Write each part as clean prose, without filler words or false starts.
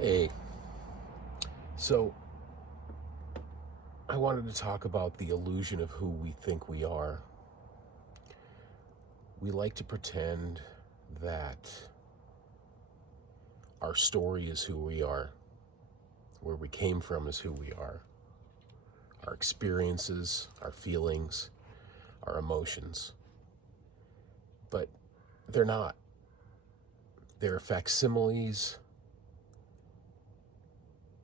Hey, so I wanted to talk about the illusion of who we think we are. We like to pretend that our story is who we are, where we came from is who we are, our experiences, our feelings, our emotions. But they're not. They're facsimiles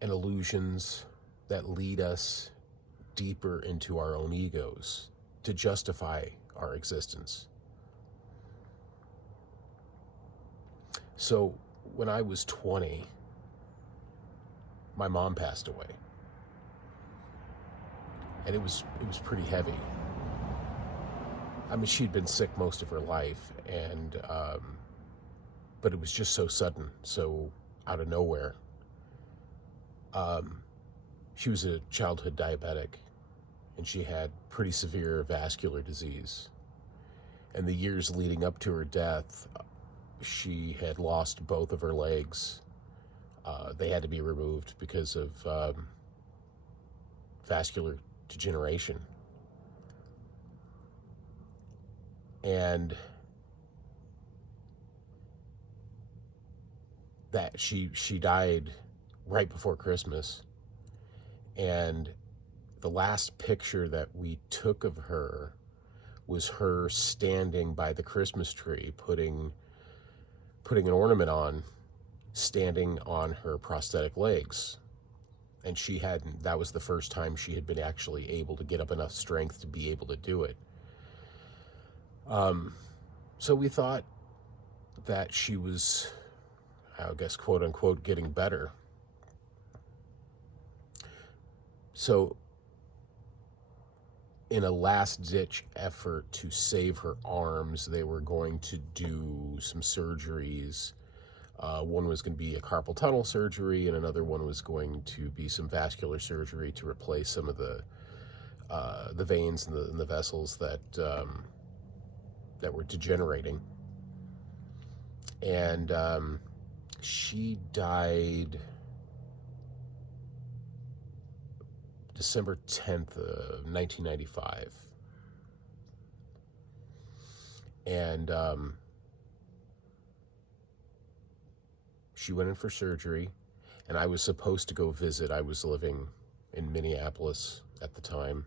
and illusions that lead us deeper into our own egos to justify our existence. So when I was 20, my mom passed away, and it was pretty heavy. I mean, she'd been sick most of her life, and but it was just so sudden, so out of nowhere. Um, she was a childhood diabetic, and she had pretty severe vascular disease. And the years leading up to her death, she had lost both of her legs. They had to be removed because of vascular degeneration. And that she died right before Christmas. And the last picture that we took of her was her standing by the Christmas tree, putting an ornament on, standing on her prosthetic legs. And she hadn't, that was the first time she had been actually able to get up enough strength to be able to do it. So we thought that she was, I guess, quote unquote, getting better. So, in a last ditch effort to save her arms, they were going to do some surgeries. One was going to be a carpal tunnel surgery, and another one was going to be some vascular surgery to replace some of the veins and the vessels that were degenerating. And she died December 10th, 1995. And she went in for surgery, and I was supposed to go visit. I was living in Minneapolis at the time,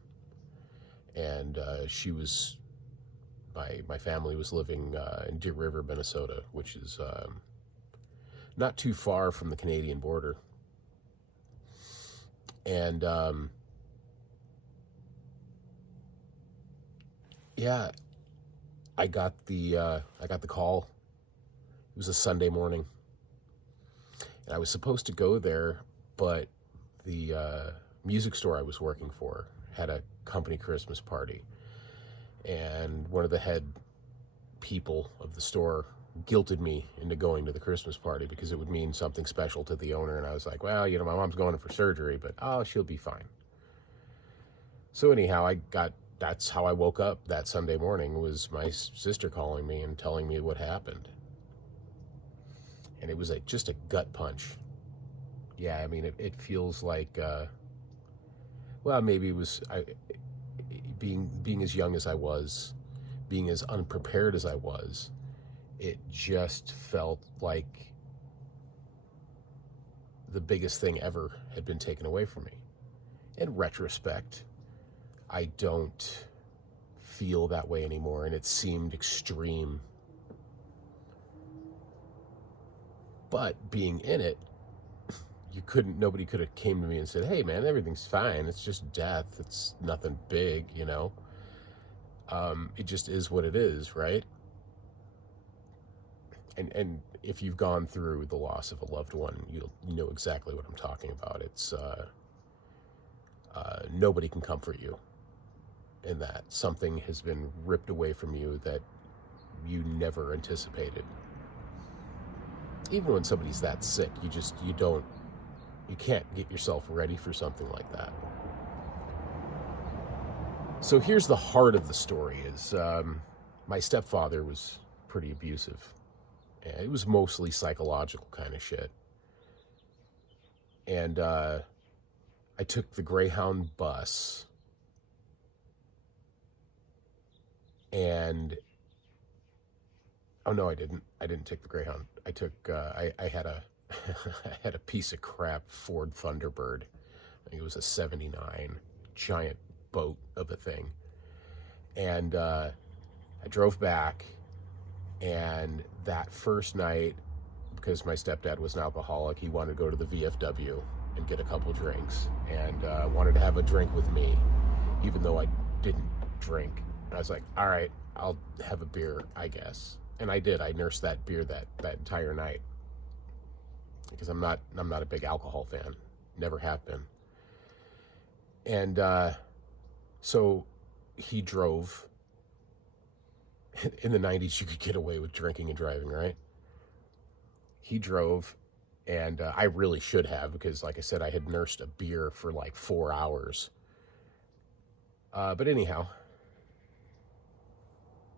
and my family was living in Deer River, Minnesota, which is not too far from the Canadian border. And yeah, I got the call. It was a Sunday morning, and I was supposed to go there, but the music store I was working for had a company Christmas party, and one of the head people of the store guilted me into going to the Christmas party because it would mean something special to the owner. And I was like, well, my mom's going in for surgery, but she'll be fine. So anyhow, that's how I woke up that Sunday morning, was my sister calling me and telling me what happened. And it was just a gut punch. Yeah, I mean, it feels like, well, maybe it was being as young as I was, being as unprepared as I was, it just felt like the biggest thing ever had been taken away from me. In retrospect, I don't feel that way anymore, and it seemed extreme. But being in it, nobody could have came to me and said, hey man, everything's fine, it's just death, it's nothing big, it just is what it is, right? And if you've gone through the loss of a loved one, you know exactly what I'm talking about. It's nobody can comfort you in that. Something has been ripped away from you that you never anticipated. Even when somebody's that sick, you can't get yourself ready for something like that. So here's the heart of the story: is my stepfather was pretty abusive. It was mostly psychological kind of shit. And I took the Greyhound bus, and oh no, I didn't. I didn't take the Greyhound. I took I had a I had a piece of crap Ford Thunderbird. I think it was a '79 giant boat of a thing, and I drove back. And that first night, because my stepdad was an alcoholic, he wanted to go to the VFW and get a couple drinks, and wanted to have a drink with me, even though I didn't drink. And I was like, all right, I'll have a beer, I guess. And I did. I nursed that beer that entire night, because I'm not a big alcohol fan, never have been. And so he drove. In the 90s, you could get away with drinking and driving, right? He drove, and I really should have, because, like I said, I had nursed a beer for like 4 hours. But anyhow,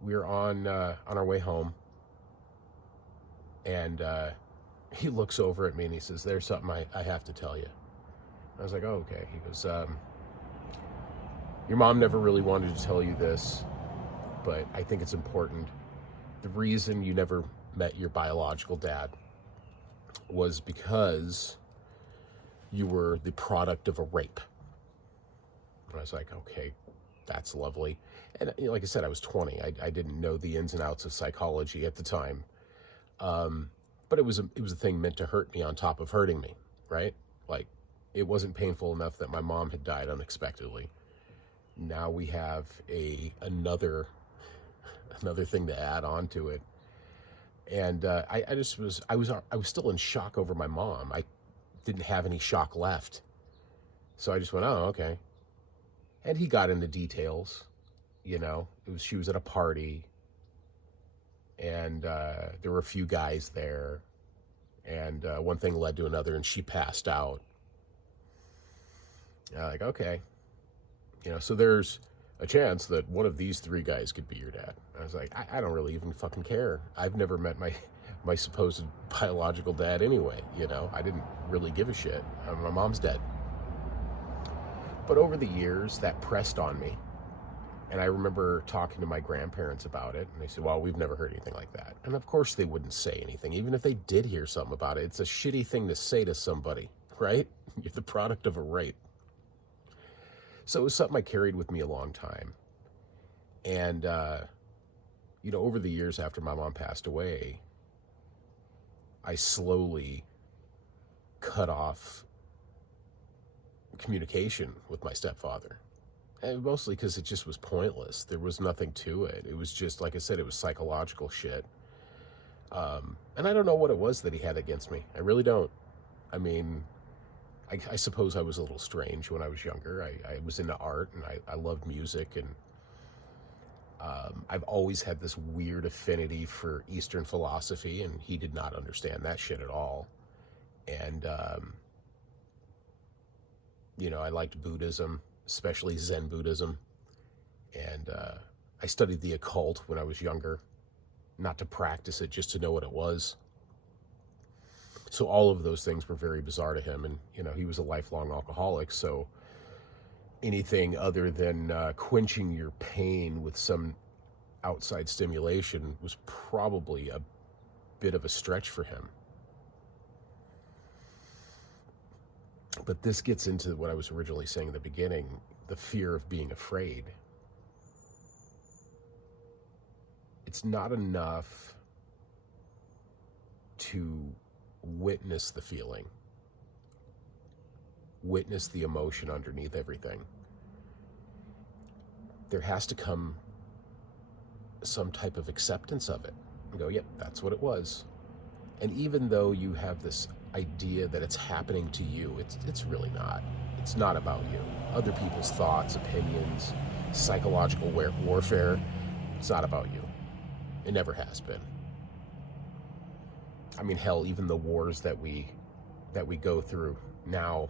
we were on our way home, and he looks over at me and he says, "There's something I have to tell you." I was like, "Oh, okay." He goes, "Your mom never really wanted to tell you this, but I think it's important. The reason you never met your biological dad was because you were the product of a rape." And I was like, okay, that's lovely. And like I said, I was 20. I didn't know the ins and outs of psychology at the time. But it was a thing meant to hurt me on top of hurting me, right? Like, it wasn't painful enough that my mom had died unexpectedly. Now we have another thing to add on to it. And I was still in shock over my mom. I didn't have any shock left. So I just went, oh, okay. And he got into details, she was at a party, and there were a few guys there, and one thing led to another, and she passed out. And I'm like, okay. So there's a chance that one of these three guys could be your dad. I was like, I don't really even fucking care. I've never met my supposed biological dad anyway. I didn't really give a shit. My mom's dead. But over the years, that pressed on me. And I remember talking to my grandparents about it, and they said, well, we've never heard anything like that. And of course they wouldn't say anything. Even if they did hear something about it, it's a shitty thing to say to somebody, right? You're the product of a rape. So it was something I carried with me a long time. And, over the years after my mom passed away, I slowly cut off communication with my stepfather. And mostly because it just was pointless. There was nothing to it. It was just, like I said, it was psychological shit. And I don't know what it was that he had against me. I really don't. I mean, I suppose I was a little strange when I was younger. I was into art, and I loved music, and I've always had this weird affinity for Eastern philosophy, and he did not understand that shit at all. And, I liked Buddhism, especially Zen Buddhism. And I studied the occult when I was younger, not to practice it, just to know what it was. So all of those things were very bizarre to him. And, he was a lifelong alcoholic. So anything other than quenching your pain with some outside stimulation was probably a bit of a stretch for him. But this gets into what I was originally saying at the beginning, the fear of being afraid. It's not enough to witness the feeling, witness the emotion underneath everything. There has to come some type of acceptance of it and go, yep, that's what it was. And even though you have this idea that it's happening to you, it's really not. It's not about you. Other people's thoughts, opinions, psychological warfare, it's not about you. It never has been. I mean, hell, even the wars that we go through now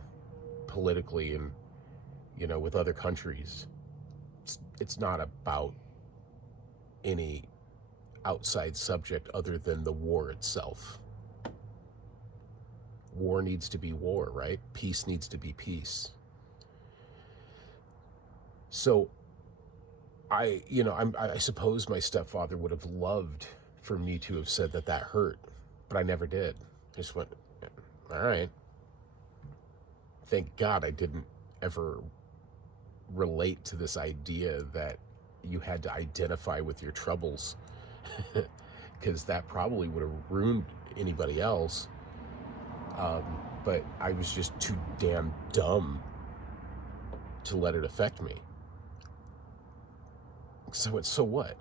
politically and, with other countries, it's not about any outside subject other than the war itself. war needs to be war, right? Peace needs to be peace. So I suppose my stepfather would have loved for me to have said that hurt, but I never did. I just went, all right. Thank God I didn't ever relate to this idea that you had to identify with your troubles, because that probably would have ruined anybody else. But I was just too damn dumb to let it affect me. So what?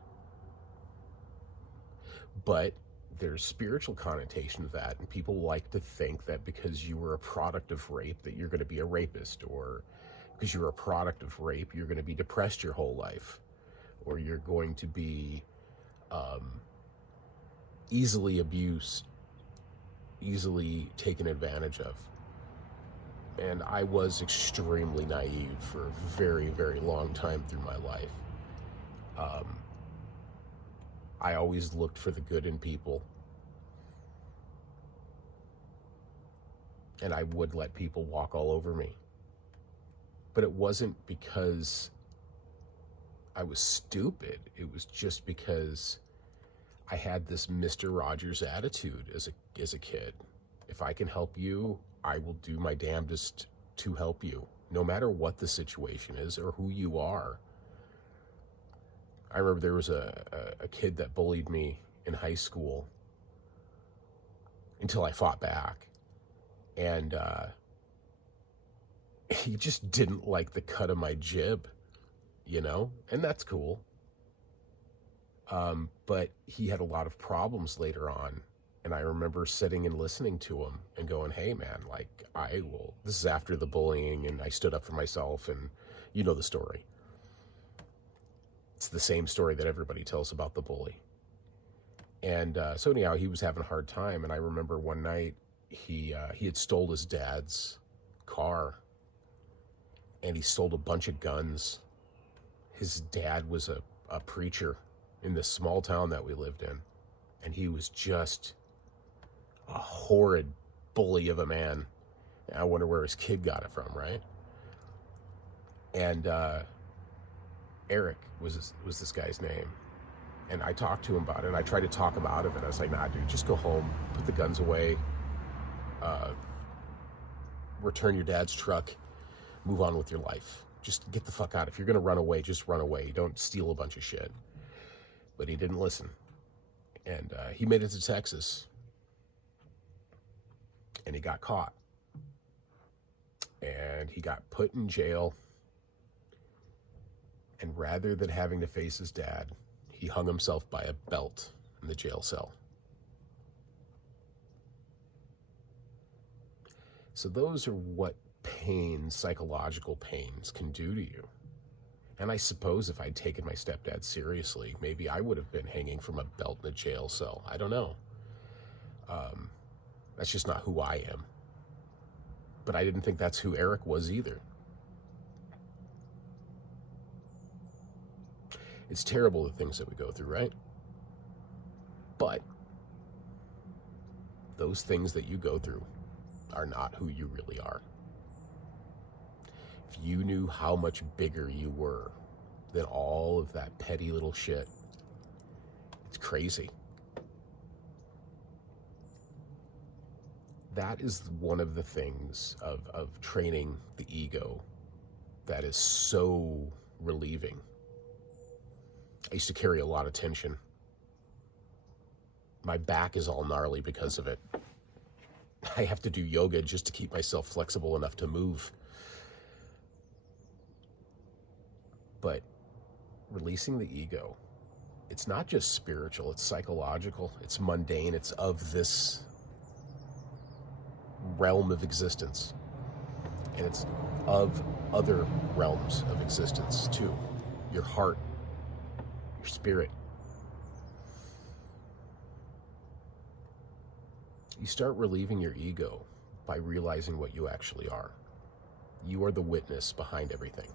But there's spiritual connotation to that, and people like to think that because you were a product of rape that you're going to be a rapist, or because you're a product of rape you're going to be depressed your whole life, or you're going to be easily abused, easily taken advantage of. And I was extremely naive for a very, very long time through my life. I always looked for the good in people, and I would let people walk all over me. But it wasn't because I was stupid. It was just because I had this Mr. Rogers attitude as a kid. If I can help you, I will do my damnedest to help you, no matter what the situation is or who you are. I remember there was a kid that bullied me in high school until I fought back. And he just didn't like the cut of my jib, and that's cool. But he had a lot of problems later on. And I remember sitting and listening to him and going, hey man, like this is after the bullying, and I stood up for myself, and you know the story. It's the same story that everybody tells about the bully. And so anyhow, he was having a hard time. And I remember one night he had stole his dad's car, and he stole a bunch of guns. His dad was a preacher in this small town that we lived in. And he was just a horrid bully of a man. I wonder where his kid got it from, right? And Eric was this guy's name. And I talked to him about it, and I tried to talk him out of it. I was like, nah, dude, just go home, put the guns away, return your dad's truck, move on with your life. Just get the fuck out. If you're going to run away, just run away. Don't steal a bunch of shit. But he didn't listen. And he made it to Texas. And he got caught. And he got put in jail. And rather than having to face his dad, he hung himself by a belt in the jail cell. So those are what psychological pains can do to you. And I suppose if I'd taken my stepdad seriously, maybe I would have been hanging from a belt in a jail cell. I don't know. That's just not who I am. But I didn't think that's who Eric was either. It's terrible, the things that we go through, right? But those things that you go through are not who you really are. If you knew how much bigger you were than all of that petty little shit, it's crazy. That is one of the things of training the ego that is so relieving. I used to carry a lot of tension. My back is all gnarly because of it. I have to do yoga just to keep myself flexible enough to move. But releasing the ego, it's not just spiritual, it's psychological, it's mundane, it's of this realm of existence. And it's of other realms of existence too. Your heart, your spirit. You start relieving your ego by realizing what you actually are. You are the witness behind everything.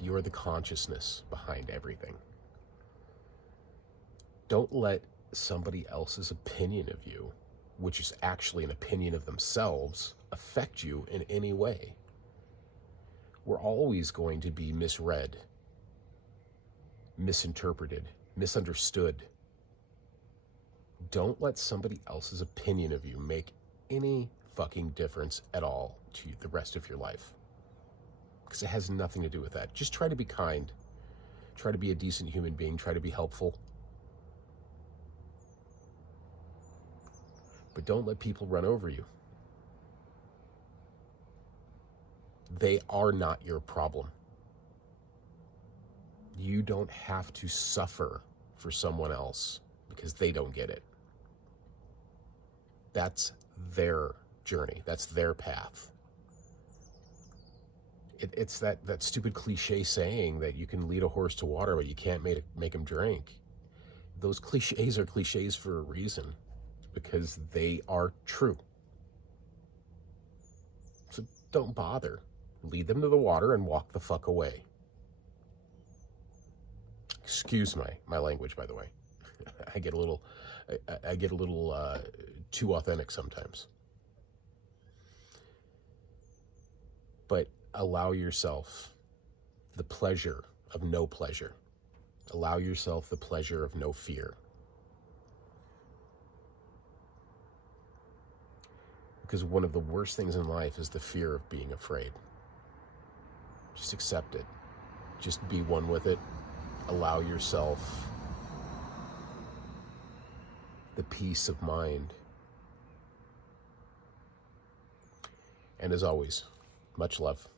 You are the consciousness behind everything. Don't let somebody else's opinion of you which is actually an opinion of themselves, affect you in any way. We're always going to be misread, misinterpreted, misunderstood. Don't let somebody else's opinion of you make any fucking difference at all to the rest of your life. Because it has nothing to do with that. Just try to be kind. Try to be a decent human being. Try to be helpful. But don't let people run over you. They are not your problem. You don't have to suffer for someone else because they don't get it. That's their journey. That's their path. It's that stupid cliche saying that you can lead a horse to water, but you can't make him drink. Those cliches are cliches for a reason, because they are true. So don't bother. Lead them to the water and walk the fuck away. Excuse my language, by the way. I get a little too authentic sometimes. But allow yourself the pleasure of no pleasure. Allow yourself the pleasure of no fear. Because one of the worst things in life is the fear of being afraid. Just accept it. Just be one with it. Allow yourself the peace of mind. And as always, much love.